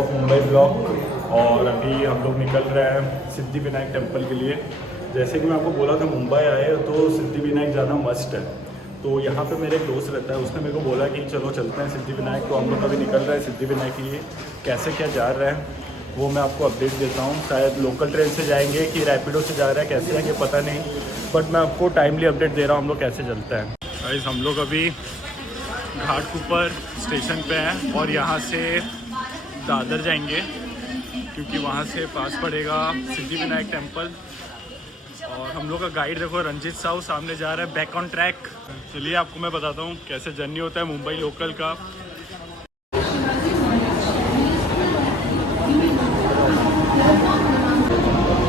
Of Mumbai blog. और अभी हम लोग निकल रहे हैं सिद्धिविनायक टेम्पल के लिए। जैसे कि मैं आपको बोला था मुंबई आए तो सिद्धिविनायक जाना मस्ट है। तो यहाँ पे मेरे एक दोस्त रहता है, उसने मेरे को बोला कि चलो चलते हैं सिद्धिविनायक। तो हम लोग अभी निकल रहे हैं सिद्धिविनायक के लिए। कैसे क्या जा रहा है वो मैं आपको अपडेट देता हूँ। शायद लोकल ट्रेन से जाएंगे कि रैपिडो से जा रहा है, कैसे है ये पता नहीं, बट मैं आपको टाइमली अपडेट दे रहा हूँ हम लोग कैसे चलते हैं। गाइस हम लोग अभी घाटकोपर स्टेशन पे हैं और यहाँ से दादर जाएंगे क्योंकि वहाँ से पास पड़ेगा सिद्धिविनायक टेम्पल। और हम लोग का गाइड देखो रंजीत साहू सामने जा रहा है बैक ऑन ट्रैक। चलिए आपको मैं बताता हूँ कैसे जर्नी होता है मुंबई लोकल का।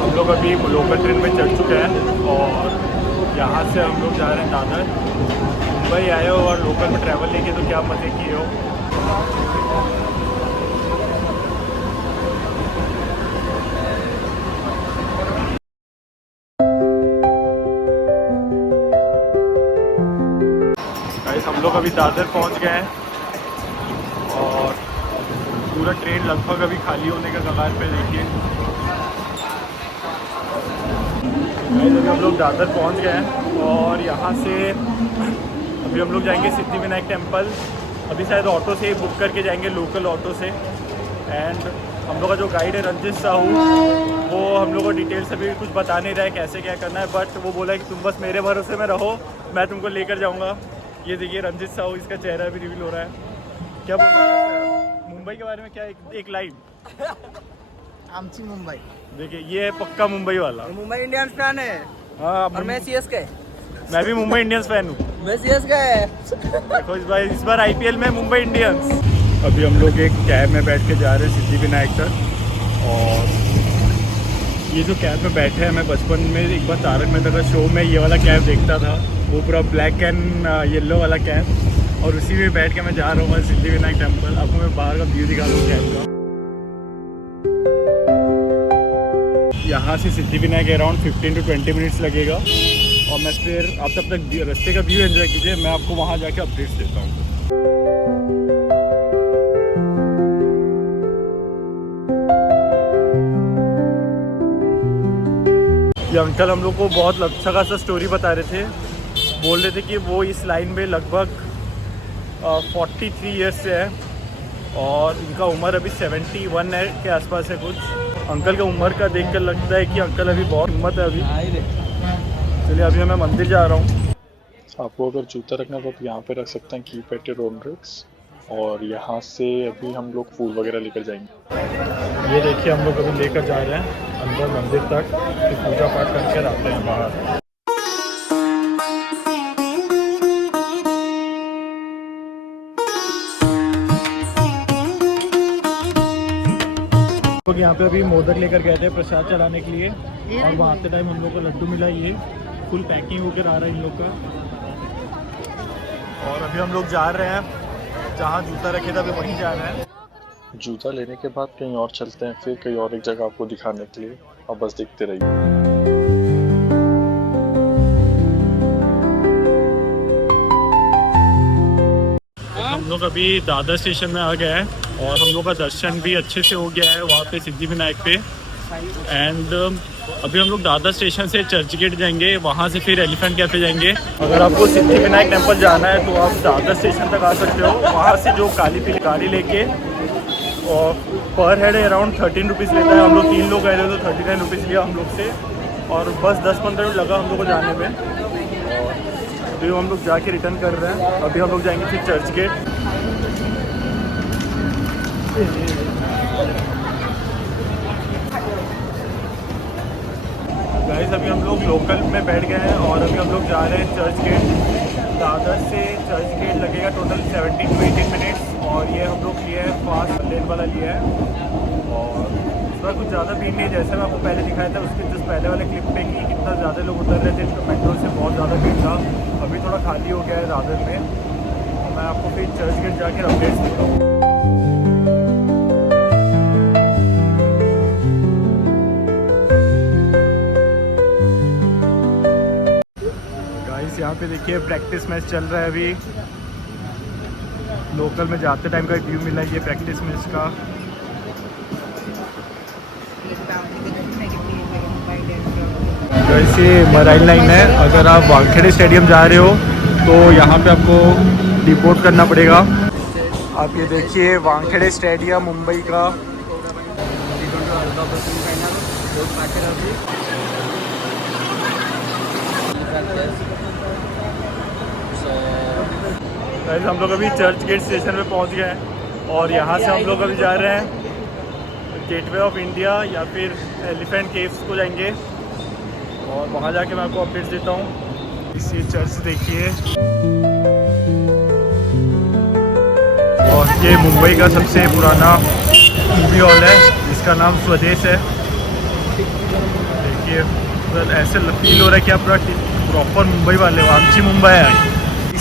हम लोग अभी लोकल ट्रेन में चढ़ चुके हैं और यहाँ से हम लोग जा रहे हैं दादर। मुंबई आए हो और लोकल में ट्रैवल लेके तो क्या मज़े किए हो। गाइस हम लोग अभी दादर पहुँच गए हैं और पूरा ट्रेन लगभग अभी खाली होने का कगार पे। देखिए अभी हम लोग दादर पहुंच गए हैं और यहाँ से अभी हम लोग जाएंगे सिद्धिविनायक टेम्पल। अभी शायद ऑटो से ही बुक करके जाएंगे, लोकल ऑटो से। एंड हम लोग का जो गाइड है रंजीत साहू, वो हम लोग को डिटेल से भी कुछ बता नहीं रहा है कैसे क्या करना है, बट वो बोला है कि तुम बस मेरे भरोसे में रहो, मैं तुमको लेकर जाऊँगा। ये देखिए रंजीत साहू, इसका चेहरा भी रिवील हो रहा है। क्या बोलना चाहते हैं मुंबई के बारे में? क्या एक लाइन आमची मुंबई। देखिए ये है पक्का मुंबई वाला। मुंबई इंडियंस फैन है। हाँ और मैं सीएसके। मैं भी मुंबई इंडियंस फैन हूँ। मैं सीएसके है। देखो इस बार आईपीएल में मुंबई इंडियंस। अभी हम लोग एक कैब में बैठ के जा रहे हैं सिद्धिविनायक तक। और ये जो कैब में बैठे हैं, मैं बचपन में एक बार तारक मेहता का शो में ये वाला कैब देखता था, वो पूरा ब्लैक एंड येलो वाला कैब। और उसी में बैठ के मैं जा रहा हूँ सिद्धिविनायक टेम्पल। आपको मैं बाहर का व्यू दिखा दूँ कैब का। यहाँ से सिद्धिविनायक अराउंड 15 to 20 मिनट्स लगेगा। और मैं फिर आप तब तक रास्ते का व्यू एंजॉय कीजिए, मैं आपको वहाँ जाके अपडेट्स देता हूँ। ये अंकल हम लोग को बहुत अच्छा खासा स्टोरी बता रहे थे। बोल रहे थे कि वो इस लाइन में लगभग 43 ईयर्स से है और इनका उम्र अभी 71 है के आसपास है कुछ। अंकल का उम्र का देखकर लगता है कि अंकल अभी बहुत हिम्मत है अभी। चलिए अभी मैं मंदिर जा रहा हूँ। आपको अगर जूता रखना तो आप यहाँ पे रख सकते हैं, keep at your own risk. और यहाँ से अभी हम लोग फूल वगैरह लेकर जाएंगे। ये देखिए हम लोग अभी लेकर जा रहे हैं अंदर मंदिर तक, फिर पूजा पाठ करके आते हैं बाहर। लोग यहाँ पे अभी मोदक लेकर गए थे प्रसाद चढ़ाने के लिए और वहाँ आते टाइम हम लोग को लड्डू मिला। ये फुल पैकिंग होकर आ रहा है इन लोग का। और अभी हम लोग जा रहे हैं जहाँ जूता रखे थे अभी वहीं जा रहे हैं। जूता लेने के बाद कहीं और चलते हैं, फिर कहीं और एक जगह आपको दिखाने के लिए। आप बस देखते रहिए। हम लोग अभी दादर स्टेशन में आ गए हैं और हम लोग का दर्शन भी अच्छे से हो गया है वहाँ पे सिद्धिविनायक पे। एंड अभी हम लोग दादर स्टेशन से चर्च गेट जाएंगे, वहाँ से फिर एलिफेंट कैफे जाएंगे। अगर आपको सिद्धिविनायक टेम्पल जाना है तो आप दादर स्टेशन तक आ सकते हो। वहाँ से जो काली पीली गाड़ी लेके और पर हेड अराउंड 13 रुपीज़ लेता है। हम लोग 3 लोग गए थे तो 39 रुपीज़ लिया हम लोग से और बस 10-15 मिनट लगा हम लोग को जाने में। और अभी हम लोग जाके रिटर्न कर रहे हैं। अभी हम लोग जाएंगे फिर चर्च गेट। गाइस अभी हम लोग लोकल में बैठ गए हैं और अभी हम लोग जा रहे हैं चर्च गेट। दादर से चर्च गेट लगेगा टोटल 17 to 18 मिनट्स। और ये हम लोग लिए हैं फास्ट लेन वाला लिया है। और इस बार कुछ ज़्यादा भीड़ नहीं, जैसे मैं आपको पहले दिखाया था उसके जस्ट पहले वाले क्लिप पे कि कितना ज़्यादा लोग उतर रहे थे, तो मेट्रो से बहुत ज़्यादा भीड़ था। अभी थोड़ा खाली हो गया है दादर में। मैं आपको फिर चर्च गेट जाकर अपडेट्स देता हूँ। यहाँ पे देखिए प्रैक्टिस मैच चल रहा है अभी। लोकल में जाते टाइम का व्यू मिला ये प्रैक्टिस मैच का। वैसे मराइन लाइन है, अगर आप वानखेड़े स्टेडियम जा रहे हो तो यहाँ पे आपको डिपोर्ट करना पड़ेगा। आप ये देखिए वानखेड़े स्टेडियम मुंबई का। गाइस हम लोग अभी चर्च गेट स्टेशन पे पहुँच गए हैं और यहाँ से हम लोग अभी जा रहे हैं गेटवे ऑफ इंडिया या फिर एलिफेंट केव्स को जाएंगे और वहाँ जाके मैं आपको अपडेट्स देता हूँ। इस ये चर्च देखिए और ये मुंबई का सबसे पुराना मूवी हॉल है जिसका नाम स्वदेश है। देखिए ऐसे फील हो रहा है कि आप पूरा प्रॉपर मुंबई वाले हो, आमची मुंबई है।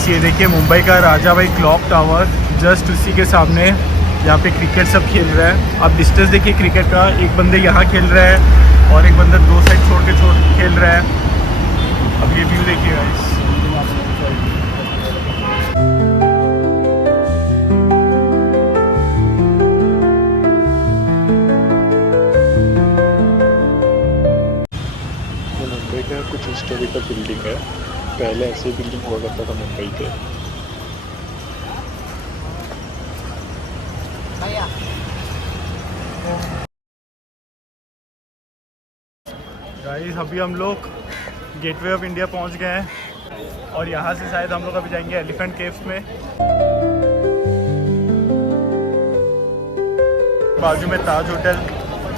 ये देखिए मुंबई का राजा भाई क्लॉक टावर, जस्ट उसी के सामने यहाँ पे क्रिकेट सब खेल रहा है। आप डिस्टेंस देखिए क्रिकेट का, एक बंदे यहाँ खेल रहा है और एक बंदा दो साइड छोड़ के खेल रहा है। अब ये व्यू देखिए गाइस। ये मुंबई का कुछ हिस्टोरिकल बिल्डिंग है, पहले ऐसे बिल्डिंग हुआ करता था मुंबई के। गाइस अभी हम लोग गेटवे ऑफ इंडिया पहुंच गए हैं और यहाँ से शायद हम लोग अभी जाएंगे एलिफेंट केव्स में। बाजू में ताज होटल,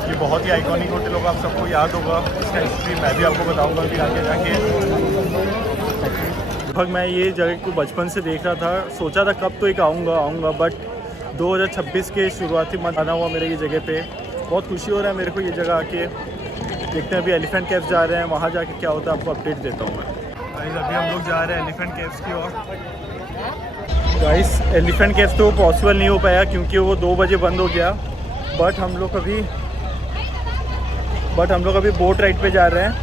ये बहुत ही आइकॉनिक होटल होगा, आप सबको याद होगा। इसका हिस्ट्री मैं भी आपको बताऊंगा अभी आगे जाके। लगभग मैं ये जगह को बचपन से देख रहा था, सोचा था कब तो एक आऊँगा बट 2026 के शुरुआती मंथ आना हुआ मेरे ये जगह पे। बहुत खुशी हो रहा है मेरे को ये जगह आके। देखते हैं अभी एलिफेंट केव्स जा रहे हैं, वहाँ जाके क्या होता है आपको अपडेट देता हूँ मैं। गाइस अभी हम लोग जा रहे हैं एलिफेंट केव्स की ओर। गाइस एलिफेंट केव्स तो पॉसिबल नहीं हो पाया क्योंकि वो 2 बजे बंद हो गया, बट हम लोग अभी बोट राइड पे जा रहे हैं।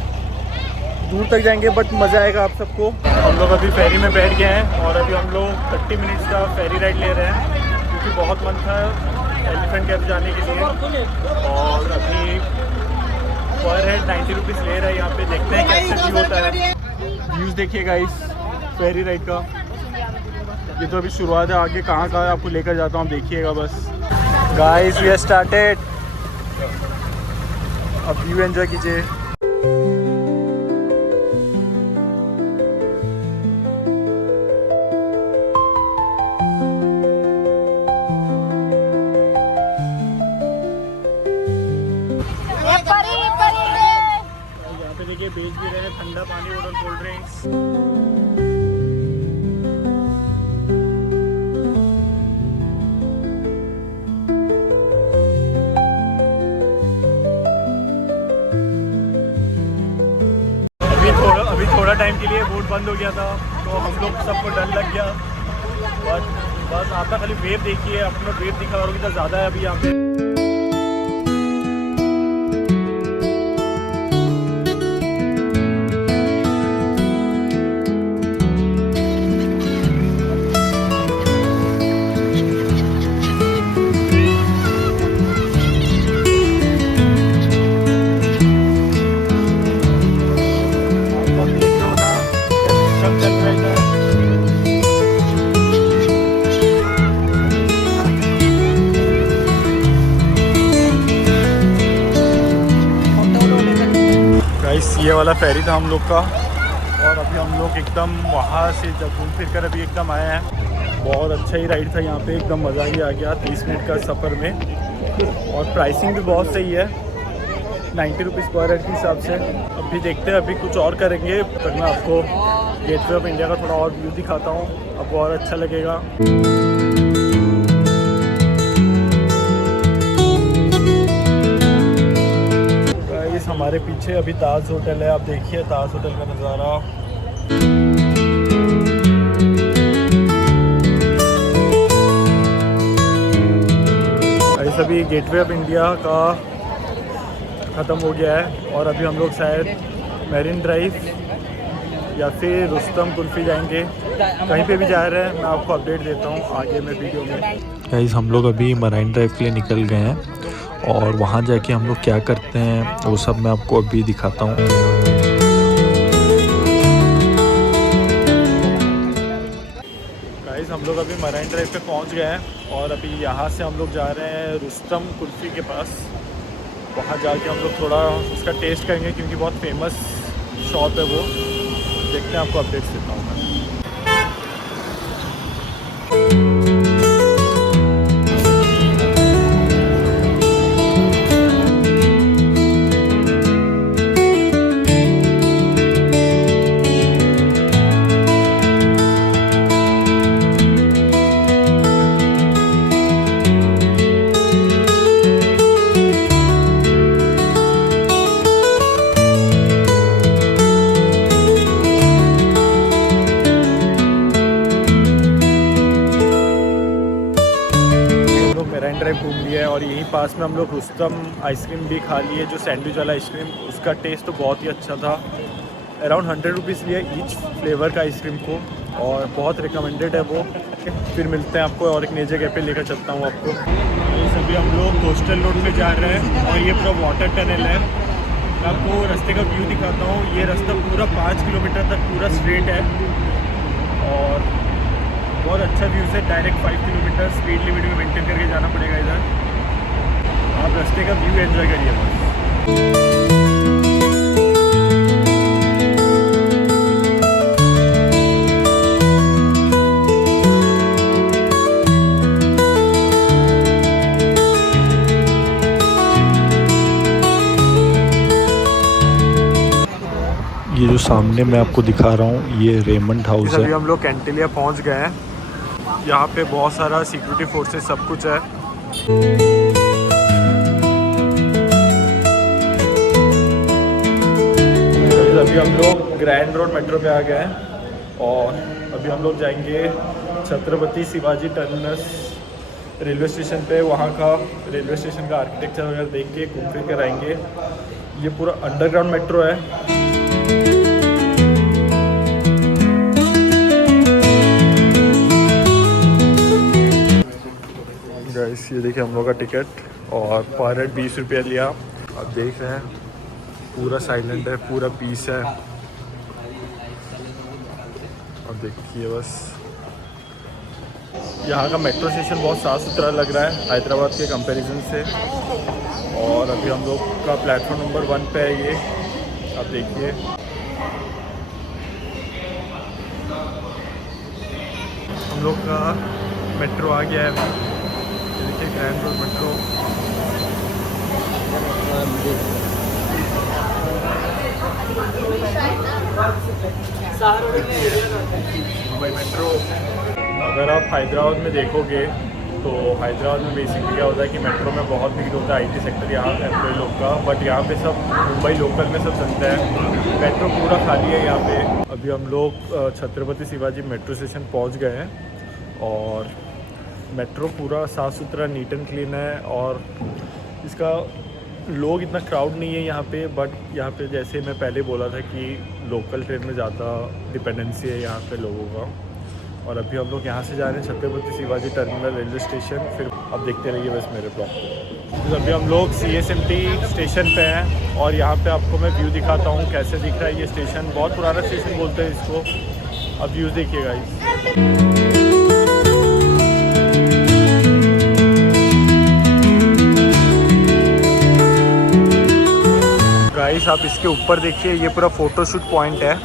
दूर तक जाएंगे बट मज़ा आएगा आप सबको। हम लोग अभी फेरी में बैठ गए हैं और अभी हम लोग 30 मिनट्स का फेरी राइड ले रहे हैं क्योंकि बहुत मन था एलिफेंट केव्स जाने के लिए। और अभी पर हेड 90 रुपीज़ ले रहा है यहाँ पे। देखते हैं कैसे व्यू होता है। व्यूज़ देखिए गाइस फेरी राइड का। ये तो अभी शुरुआत है, आगे कहाँ है आपको लेकर जाता हूँ, देखिएगा बस। गाइस वी आर स्टार्टेड, अब व्यू एंजॉय कीजिए। यहाँ पे देखिए बेच भी रहे हैं ठंडा पानी और कोल्ड ड्रिंक्स। अभी थोड़ा टाइम के लिए बोट बंद हो गया था तो हम लोग सबको डर लग गया, बस आपका खाली वेव देखिए, अपना वेव दिखा और कितना ज़्यादा है अभी यहाँ पे। ये वाला फेरी था हम लोग का और अभी हम लोग एकदम वहाँ से जब घूम फिर कर अभी एकदम आए हैं। बहुत अच्छा ही राइड था यहाँ पे, एकदम मज़ा ही आ गया 30 मिनट का सफ़र में। और प्राइसिंग भी बहुत सही है, 90 रुपीज़ पर हेड के हिसाब से। अभी देखते हैं, अभी कुछ और करेंगे तब मैं आपको गेटवे ऑफ इंडिया का थोड़ा और व्यू दिखाता हूँ, आपको और अच्छा लगेगा। हमारे पीछे अभी ताज होटल है, आप देखिए ताज होटल का नज़ारा। ऐसा भी गेटवे ऑफ इंडिया का ख़त्म हो गया है और अभी हम लोग शायद मैरिन ड्राइव या फिर रुस्तम कुल्फी जाएंगे, कहीं पे भी जा रहे हैं। मैं आपको अपडेट देता हूँ आगे में वीडियो में। गाइस हम लोग अभी मराइन ड्राइव के लिए निकल गए हैं और वहाँ जाके हम लोग क्या करते हैं वो सब मैं आपको अभी दिखाता हूँ। अभी मराइन ड्राइव पे पहुंच गए हैं और अभी यहाँ से हम लोग जा रहे हैं रुस्तम कुल्फ़ी के पास। वहाँ जाके हम लोग थोड़ा उसका टेस्ट करेंगे क्योंकि बहुत फेमस शॉप है वो। देखते हैं, आपको अपडेट्स देता हूँ मैं। ड्राइव घूम लिया है और यहीं पास में हम लोग रुस्तम आइसक्रीम भी खा लिए, जो सैंडविच वाला आइसक्रीम, उसका टेस्ट तो बहुत ही अच्छा था। अराउंड 100 रुपीज़ लिया ईच फ्लेवर का आइसक्रीम को और बहुत रिकमेंडेड है वो। फिर मिलते हैं आपको और एक नई जगह पे लेकर चलता हूँ आपको। ये सभी हम लोग कोस्टल रोड पे जा रहे हैं और ये पूरा वाटर टनल है। मैं आपको रास्ते का व्यू दिखाता हूँ। ये रास्ता पूरा 5 किलोमीटर तक पूरा स्ट्रेट है और बहुत अच्छा व्यू है। डायरेक्ट 5 किलोमीटर स्पीड लिमिट में मेंटेन करके जाना पड़ेगा इधर। आप रास्ते का व्यू एंजॉय करिए बस। ये जो सामने मैं आपको दिखा रहा हूँ ये रेमंड हाउस अभी है। हम लोग कैंटिलिया पहुँच गए हैं। यहाँ पे बहुत सारा सिक्योरिटी फोर्सेस सब कुछ है। अभी हम लोग ग्रैंड रोड मेट्रो पे आ गए हैं और अभी हम लोग जाएंगे Chhatrapati Shivaji terminus railway station पे। वहाँ का रेलवे स्टेशन का आर्किटेक्चर वगैरह देख के घूम फिर कर आएंगे। ये पूरा अंडरग्राउंड मेट्रो है। गाइस ये देखिए हम लोग का टिकट और पर हेड 20 रुपया लिया। आप देख रहे हैं पूरा साइलेंट है, पूरा पीस है। अब देखिए बस यहाँ का मेट्रो स्टेशन बहुत साफ़ सुथरा लग रहा है हैदराबाद के कंपैरिजन से। और अभी हम लोग का प्लेटफॉर्म नंबर 1 पे है ये। आप देखिए हम लोग का मेट्रो आ गया है अभी। देखिए grand road metro. Mumbai metro. अगर आप हैदराबाद में देखोगे तो हैदराबाद में बेसिकली क्या होता है कि मेट्रो में बहुत भीड़ होता है IT सेक्टर यहाँ एम्प्लॉय लोग का। बट यहाँ पे सब मुंबई लोकल में सब चलता है। मेट्रो पूरा खाली है यहाँ पे। अभी हम लोग छत्रपति शिवाजी मेट्रो स्टेशन पहुँच गए हैं और मेट्रो पूरा साफ़ सुथरा नीट एंड क्लीन है और इसका लोग इतना क्राउड नहीं है यहाँ पे। बट यहाँ पे जैसे मैं पहले बोला था कि लोकल ट्रेन में ज़्यादा डिपेंडेंसी है यहाँ पे लोगों का। और अभी हम लोग यहाँ से जा रहे हैं Chhatrapati Shivaji terminal railway station. फिर अब देखते रहिए बस मेरे ब्लॉग को। तो अभी हम लोग CSMT स्टेशन पे हैं और यहाँ पे आपको मैं व्यू दिखाता हूँ कैसे दिख रहा है ये स्टेशन। बहुत पुराना स्टेशन बोलते हैं इसको। अब व्यूज़ देखिएगा इस। गाइस आप इसके ऊपर देखिए, ये पूरा फ़ोटोशूट पॉइंट है।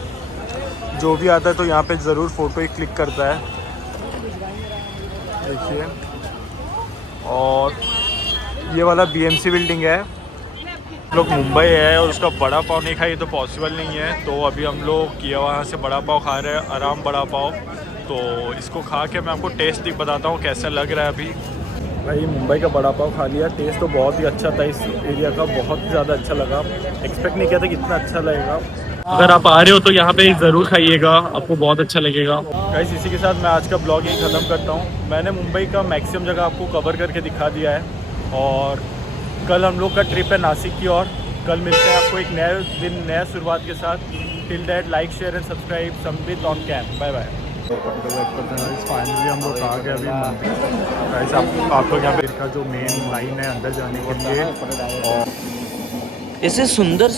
जो भी आता है तो यहाँ पे ज़रूर फ़ोटो ही क्लिक करता है। देखिए और ये वाला BMC बिल्डिंग है। हम लोग मुंबई है और उसका बड़ा पाव नहीं खाइए तो पॉसिबल नहीं है। तो अभी हम लोग ये वहाँ से बड़ा पाव खा रहे हैं, आराम बड़ा पाव। तो इसको खा के मैं आपको टेस्ट बताता हूँ कैसा लग रहा है अभी। भाई मुंबई का बड़ा पाव खा लिया। टेस्ट तो बहुत ही अच्छा था इस एरिया का, बहुत ज़्यादा अच्छा लगा। एक्सपेक्ट नहीं किया था कि इतना अच्छा लगेगा। अगर आप आ रहे हो तो यहाँ पे ज़रूर खाइएगा, आपको बहुत अच्छा लगेगा। गाइस इसी के साथ मैं आज का ब्लॉग यही ख़त्म करता हूँ। मैंने मुंबई का मैक्सिमम जगह आपको कवर करके दिखा दिया है और कल हम लोग का ट्रिप है नासिक की ओर। कल मिलते हैं आपको एक नए दिन नया शुरुआत के साथ। Till that like share and subscribe Sambit on cam. Bye bye. Finally हम लोग आ गए अभी मंदिर। गाइस आप लोग यहाँ पे इसका जो मेन लाइन है अंदर जाने के लिए और ऐसे सुंदर